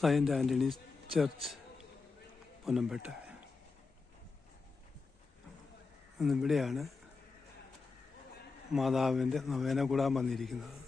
Saint Antony's church Ponnampet. ഇന്നിവിടെയാണ് മാതാവിൻ്റെ novena കൂടാൻ വന്നിരിക്കുന്നത്.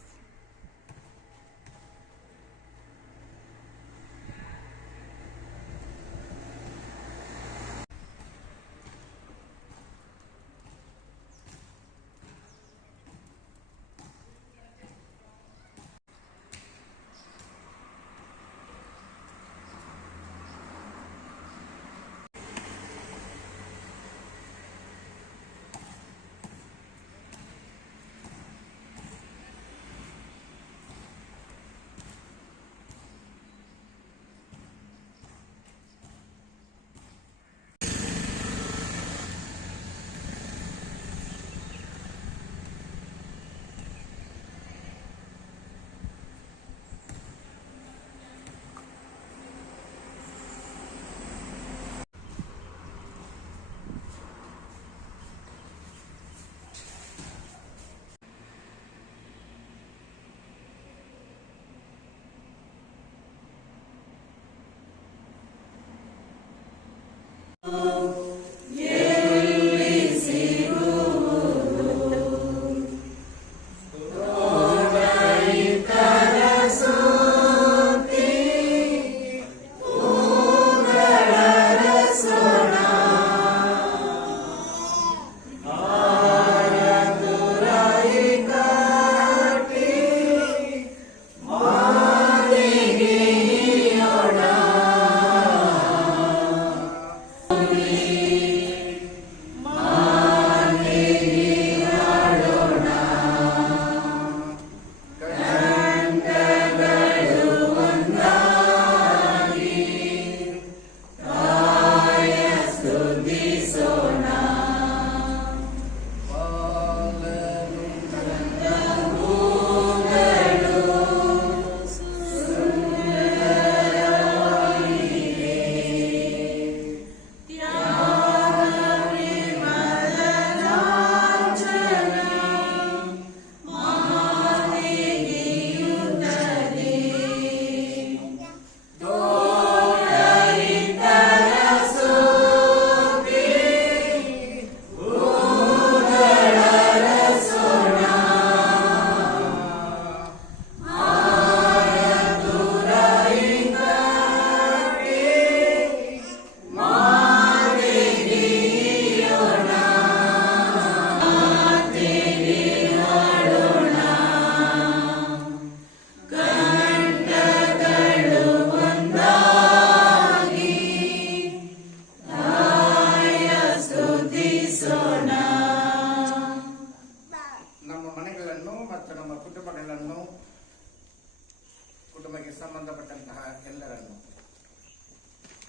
ಕುಟುಂಬಕ್ಕೆ ಸಂಬಂಧಪಟ್ಟಂತಹ ಎಲ್ಲರನ್ನು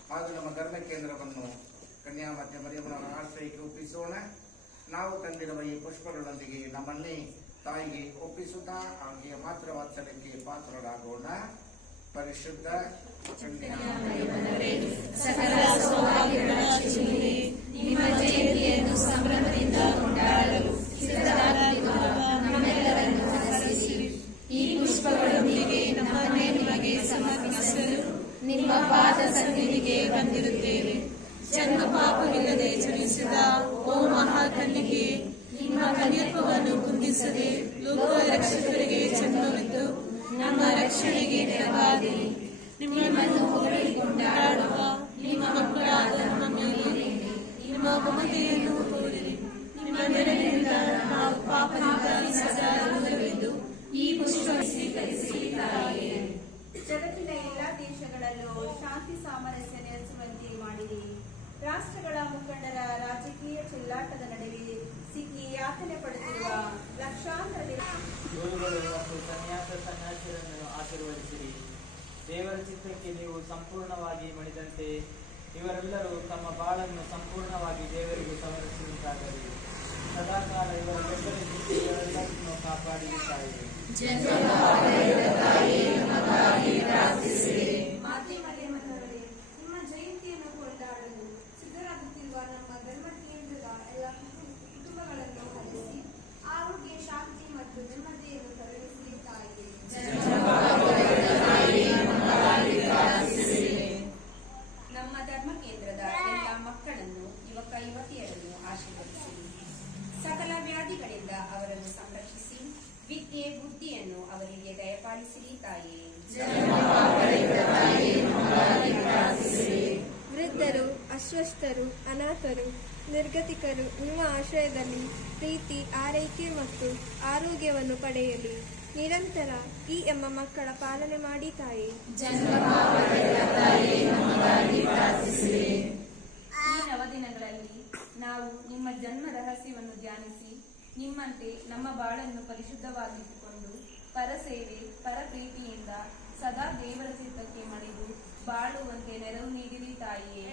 ಹಾಗೂ ನಮ್ಮ ಧರ್ಮ ಕೇಂದ್ರವನ್ನು ಕನ್ಯಾಮಾತೆ ಮರಿಯಮ್ಮನ ಆಶ್ರಯಕ್ಕೆ ಒಪ್ಪಿಸೋಣ. ನಾವು ತಂದಿರುವ ಈ ಪುಷ್ಪಗಳೊಂದಿಗೆ ನಮ್ಮನ್ನೇ ತಾಯಿಗೆ ಒಪ್ಪಿಸುತ್ತಾ ಆಕೆಯ ಮಾತ್ರ ವಾತ್ಸಲ್ಯಕ್ಕೆ ಪಾತ್ರರಾಗೋಣ. ಪರಿಶುದ್ಧ ನಿಮ್ಮ ಪಾದ ಸನ್ನಿಧಿಗೆ ಬಂದಿರುತ್ತೇವೆ. ಜನ್ಮ ಪಾಪವಿಲ್ಲದೆ ಜನಿಸಿದ ಓ ಮಹಾಕನ್ನಿಗೆ, ನಿಮ್ಮ ಕನ್ಯತ್ವವನ್ನು ಕುಂದಿಸದೆ ಲೋಕ ರಕ್ಷಕರಿಗೆ ಜನ್ಮವಿದ್ದು ನಮ್ಮ ರಕ್ಷಣೆಗೆ ನೆರವಾಗಿ ನಿಮ್ಮನ್ನು ಹೊಗಳಿ ಕೊಂಡಾಡುವ ನಿಮ್ಮ ಮಕ್ಕಳಾದ ನಮ್ಮ ಮೇಲೆ ನಿಮ್ಮ ಮಮತೆಯನ್ನು ತೋರಿರಿ. ನಿಮ್ಮ ನೆರವಿನಿಂದ ನಾವು ಪಾಪದಿಂದ ಸದಾ ದೂರವಿದ್ದು ಈ ಪುಷ್ಪ ಸ್ವೀಕರಿಸಿ ತಾಯಿಯೇ. ಜಗತ್ತಿನ ಎಲ್ಲಾ ದೇಶಗಳಲ್ಲೂ ಶಾಂತಿ ಸಾಮರಸ್ಯ ನೆಲೆಸುವಂತೆ ಮಾಡಿರಿ. ರಾಷ್ಟ್ರಗಳ ಮುಖಂಡರ ರಾಜಕೀಯ ಚೆಲ್ಲಾಟದ ನಡುವೆ ಸಿಕ್ಕಿ ಯಾತನೆ ಪಡುತ್ತಿರುವ ಲಕ್ಷಾಂತರ ಗುರುಗಳು ಮತ್ತು ಸನ್ಯಾಸಿರನ್ನು ಆಶೀರ್ವದಿಸಿರಿ. ದೇವರ ಚಿತ್ತಕ್ಕೆ ನೀವು ಸಂಪೂರ್ಣವಾಗಿ ಮಣಿದಂತೆ ಇವರೆಲ್ಲರೂ ತಮ್ಮ ಬಾಳನ್ನು ಸಂಪೂರ್ಣವಾಗಿ ದೇವರಿಗೆ ಸಮರ್ಪಿಸುವಂತಾಗಲಿ. ಸದಾಕಾಲ ಇವರ ಬೆಂಬಲಿಸುವವರೆಲ್ಲರನ್ನು ಕಾಪಾಡಿರಿ ತಾಯಿಯೇ. ನಿಮ್ಮ ಜಯಂತಿಯನ್ನು ಕೊಂಡಾಡಲು ಸಿದ್ಧರಾಗುತ್ತಿರುವ ನಮ್ಮ ಧರ್ಮ ಕೇಂದ್ರದ ಎಲ್ಲ ಕುಟುಂಬಗಳನ್ನು ಹರಿಸಿ ಆರೋಗ್ಯ, ಶಾಂತಿ ಮತ್ತು ನೆಮ್ಮದಿಯನ್ನು ಕರುಣಿಸಿ ತಾಯಿಯೇ. ರೋಗಸ್ಥರು, ಅನಾಥರು, ನಿರ್ಗತಿಕರು ನಿಮ್ಮ ಆಶ್ರಯದಲ್ಲಿ ಪ್ರೀತಿ, ಆರೈಕೆ ಮತ್ತು ಆರೋಗ್ಯವನ್ನು ಪಡೆಯಲಿ. ನಿರಂತರ ಈ ಎಂಬ ಮಕ್ಕಳ ಪಾಲನೆ ಮಾಡಿ ತಾಯಿ. ಈ ನವದಿನಗಳಲ್ಲಿ ನಾವು ನಿಮ್ಮ ಜನ್ಮ ರಹಸ್ಯವನ್ನು ಧ್ಯಾನಿಸಿ ನಿಮ್ಮಂತೆ ನಮ್ಮ ಬಾಳನ್ನು ಪರಿಶುದ್ಧವಾಗಿಸಿಕೊಂಡು ಪರಸೇವೆ, ಪರಪ್ರೀತಿಯಿಂದ ಸದಾ ದೇವರ ಚಿತ್ತಕ್ಕೆ ಮಣಿದು ಬಾಳುವಂತೆ ನೆರವು ನೀಡಿರಿ ತಾಯಿಯೇ.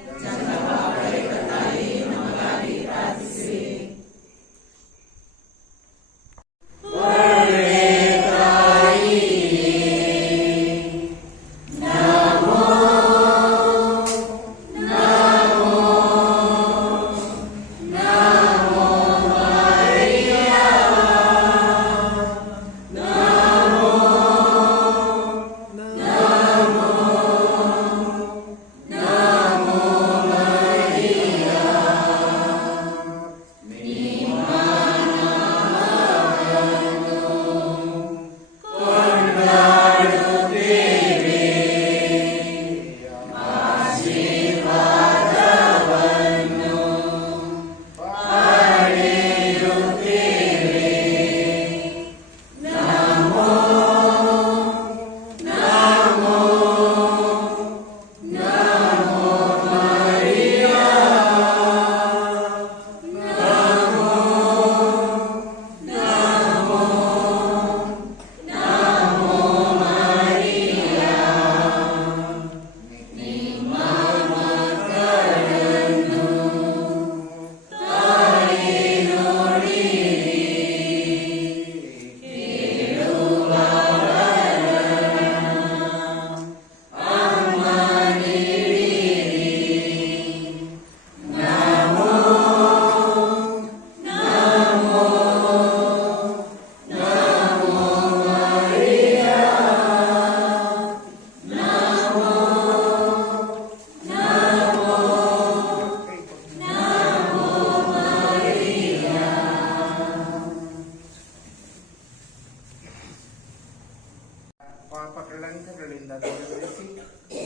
ಪಾಪಕಳಂಕಗಳಿಂದ ದೂರಗೊಳಿಸಿ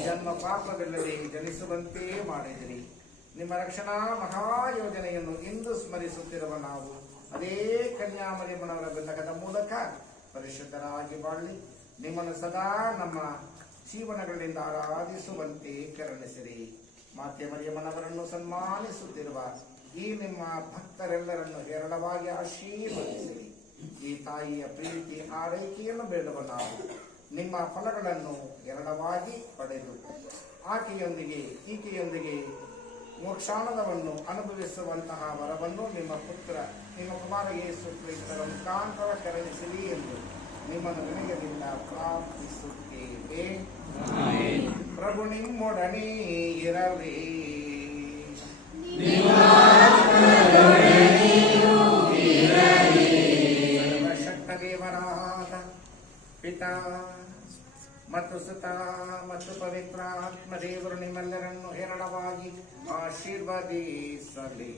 ಜನ್ಮ ಪಾಪವಿಲ್ಲದೆ ಜನಿಸುವಂತೆ ಮಾಡಿದಿರಿ. ನಿಮ್ಮ ರಕ್ಷಣಾ ಮಹಾಯೋಜನೆಯನ್ನು ಇಂದು ಸ್ಮರಿಸುತ್ತಿರುವ ನಾವು ಅದೇ ಕನ್ಯಾಮರಿಯಮ್ಮನವರ ಬೆಲ್ಲಕದ ಮೂಲಕ ಪರಿಶುದ್ಧರಾಗಿ ಬಾಳಿ ನಿಮ್ಮನ್ನು ಸದಾ ನಮ್ಮ ಜೀವನಗಳಿಂದ ಆರಾಧಿಸುವಂತೆ ಕರುಣಿಸಿರಿ. ಮಾತೆ ಮರಿಯಮ್ಮನವರನ್ನು ಸನ್ಮಾನಿಸುತ್ತಿರುವ ಈ ನಿಮ್ಮ ಭಕ್ತರೆಲ್ಲರನ್ನು ಹೇರಳವಾಗಿ ಆಶೀರ್ವದಿಸಿರಿ. ಈ ತಾಯಿಯ ಪ್ರೀತಿ ಆರೈಕೆಯನ್ನು ಬೇಡುವ ನಾವು ನಿಮ್ಮ ಫಲಗಳನ್ನು ಹೇರಳವಾಗಿ ಪಡೆದು ಈಕೆಯೊಂದಿಗೆ ಮೋಕ್ಷಾನಂದವನ್ನು ಅನುಭವಿಸುವಂತಹ ವರವನ್ನು ನಿಮ್ಮ ಕುಮಾರ ಯೇಸು ಕ್ರಿಸ್ತರ ಮುಖಾಂತರ ಕರುಣಿಸಿರಿ ಎಂದು ನಿಮ್ಮನ್ನು ವಿನಯದಿಂದ ಪ್ರಾರ್ಥಿಸುತ್ತೇವೆ. ಪ್ರಭು ನಿಮ್ಮೊಡನೆ ಇರಲಿ. ಸರ್ವಶಕ್ತ ದೇವರಾದ ಪಿತಾ ಮತ್ತು ಸುತ ಮತ್ತು ಪವಿತ್ರ ಆತ್ಮ ದೇವರು ನಿಮ್ಮೆಲ್ಲರನ್ನು ಹೇರಳವಾಗಿ ಆಶೀರ್ವದಿಸಲಿ.